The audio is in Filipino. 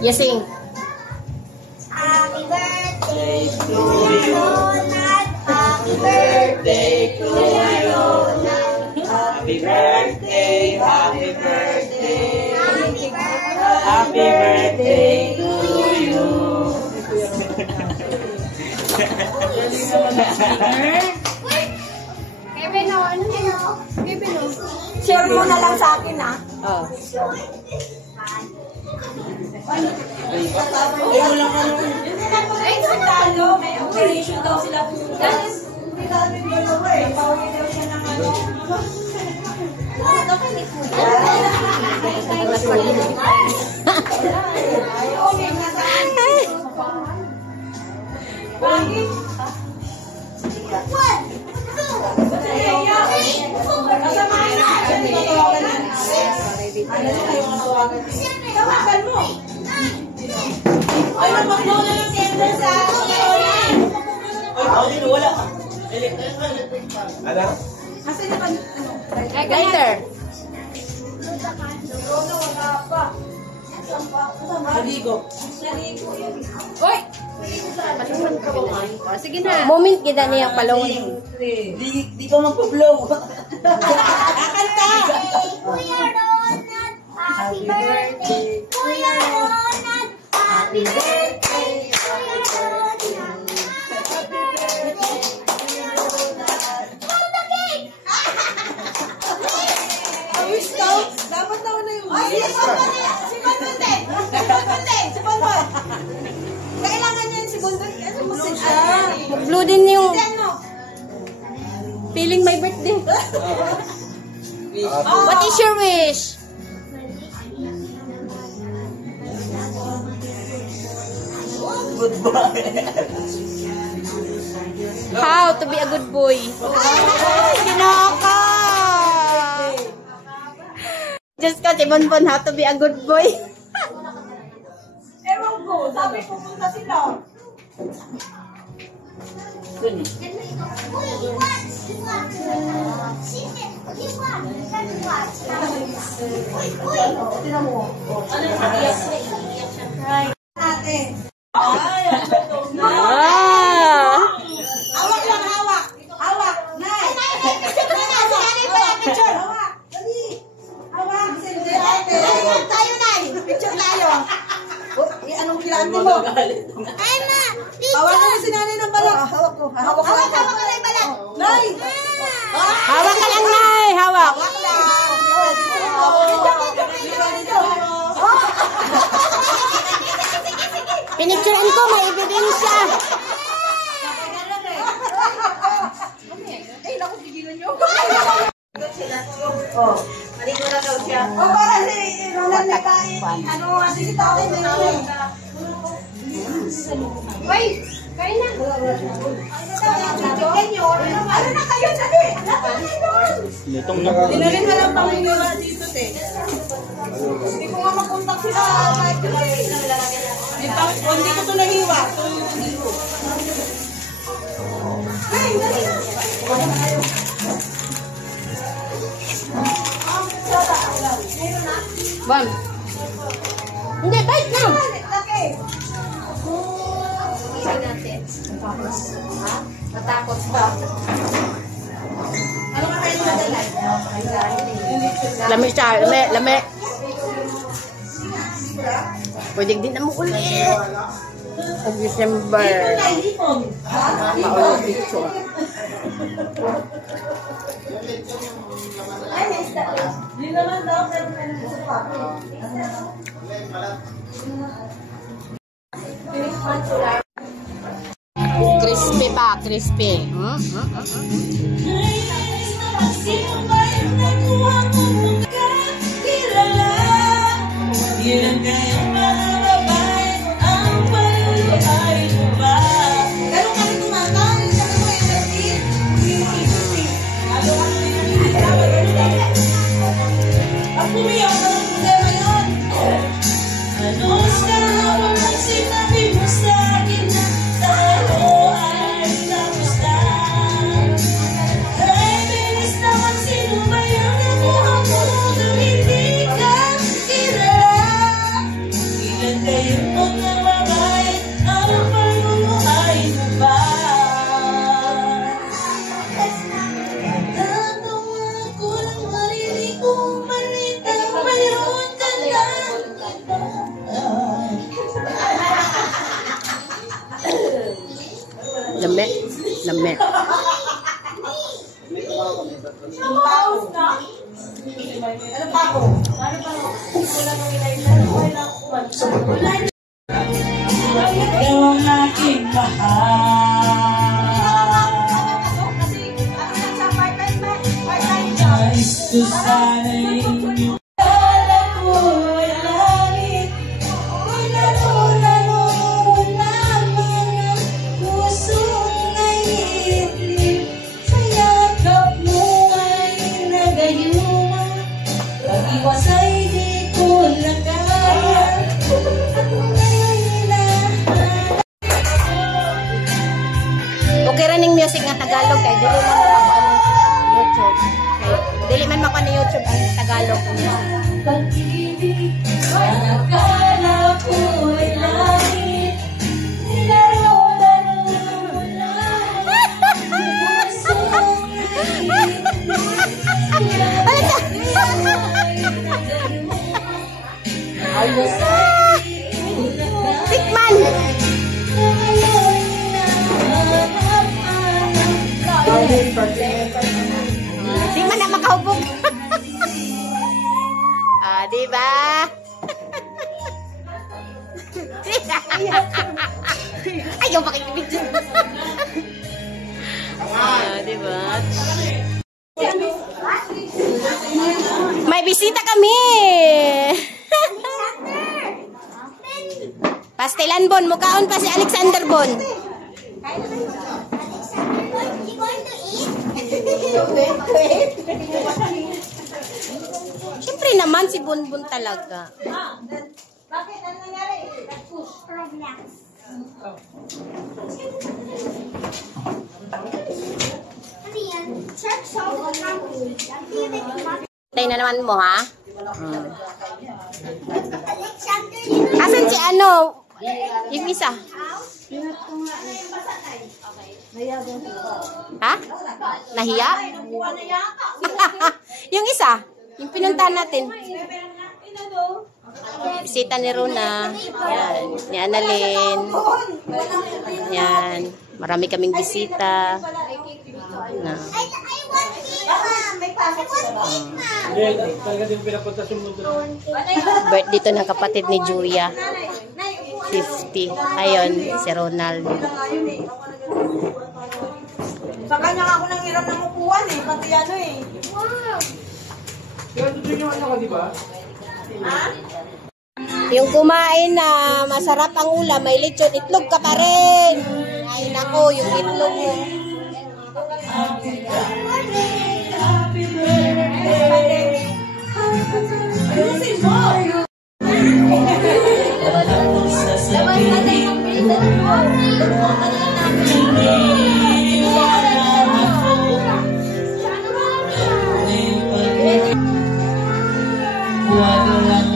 Yes, sing. Happy birthday to you, Nat. Happy birthday to you, Nat. Happy birthday, happy birthday. Happy birthday. Happy birthday to you. Kevin, ano nyo? Kevin, Share mo na lang sa akin, ha? Oh. Ay, walang ano. ay, talo. May operation daw sila pumunta. May gagawin dalawa eh. Pauwi daw siya ng ano. Tawagan mo. Ay, magpaglaw na lang siyempre sa akin. Ay, ako din, wala. Ano? Kasi naman, ano? Lighter. Wala pa. Naligo. Oy! Sige na. Moment kita niyang palawon. Di ka magpa-blow. Kakanta! Kuya Ronald, happy birthday. Kuya Ronald, happy birthday. Kuya Ronald, happy birthday. Kuya Ronald. Hold the cake! Wish daw. Dapat daw na yung wish. Si Bonbon! Si Bonbon! Kailangan niya yung si Bonbon. Ano mo siya? Blue din yung Ano? feeling my birthday. What is your wish? Goodbye. How to be a good boy? Kinaka! Just ko, si Bonbon, how to be a good boy? Ewan ko. Sabi pupunta sila. Tinan mo. Ate. Ah! Hawak lang, hawak. Hawak. Nay. Picture. Hawak. Dali. Hawak. Sindi ate. Tayo, Nay! Picture tayo. Anong kilante mo? Ay, ma! Hawakan mo si nanay ng balak. Hawak ko. Hawak ko. Hawak ka lang balak! Nay. Hawak ka lang, Nay! Hawak! Hawak lang. Pinicturean ko, may ebidensya. Ay, naku, pigilan niyo. Oh, maligo na daw siya. Oh, para si Roland na kain. Ano, sige tawin na yun. Uy! Kain na! Ano na kayo sabi? Lutong na. Tinarin na lang kami nila dito, te. Hindi ko nga makontak sila. Hindi ko ito nahiwa. Ay, dali na. Bon. Hindi, bite na. Matakot pa. Ano ka kayo madalas? Lami siya, lami. Pwede din na mo ulit. Of December. Maulit picture. Hindi naman daw, pero sa papi. Crispy pa, crispy. Ganun kami tumatang, sabi mo energy. Ang pumiyak ka ng problema yun. Sinabi mo sa akin na tayo ay tapos na. Pako. Ano pako? Ikaw ang aking mahal. Nais ko sana inyong kala ko'y langit. Lalo-lalo naman ang pusong naiitlip. Sa yakap mo ay nagayuma. Pag-iwas ay di ko na kaya. Okay running music nga Tagalog kay dili man mako ang YouTube. Kay dili man mako ang YouTube ang Tagalog. Pag-ibig, ang akala ko'y langit. Nilaro-laro mo lang. Pusong Tikman! Di man na makahubog. Di ba? Ayaw makikibig dyan. Di ba? May bisita kami. Pastilan Bon, mukhaon pa si Alexander Bon. Siyempre naman si Bonbon talaga. Bakit? Ano nangyari? Nag-push. Tay na naman mo ha? Asan si ano? Yung isa? Ha? Nahiya? Yung isa? Yung pinuntahan natin? Bisita ni Rona. Yan. Ni Annalyn. Yan. Marami kaming bisita. Na. Birthday dito ng kapatid ni Julia. 50. Ayun, si Ronald. Sa kanya ako nang hiram ng upuan eh. Pati ano eh. Yung kumain na masarap ang ulam, may lechon, itlog ka pa rin. Ay nako, yung itlog mo. Wag lang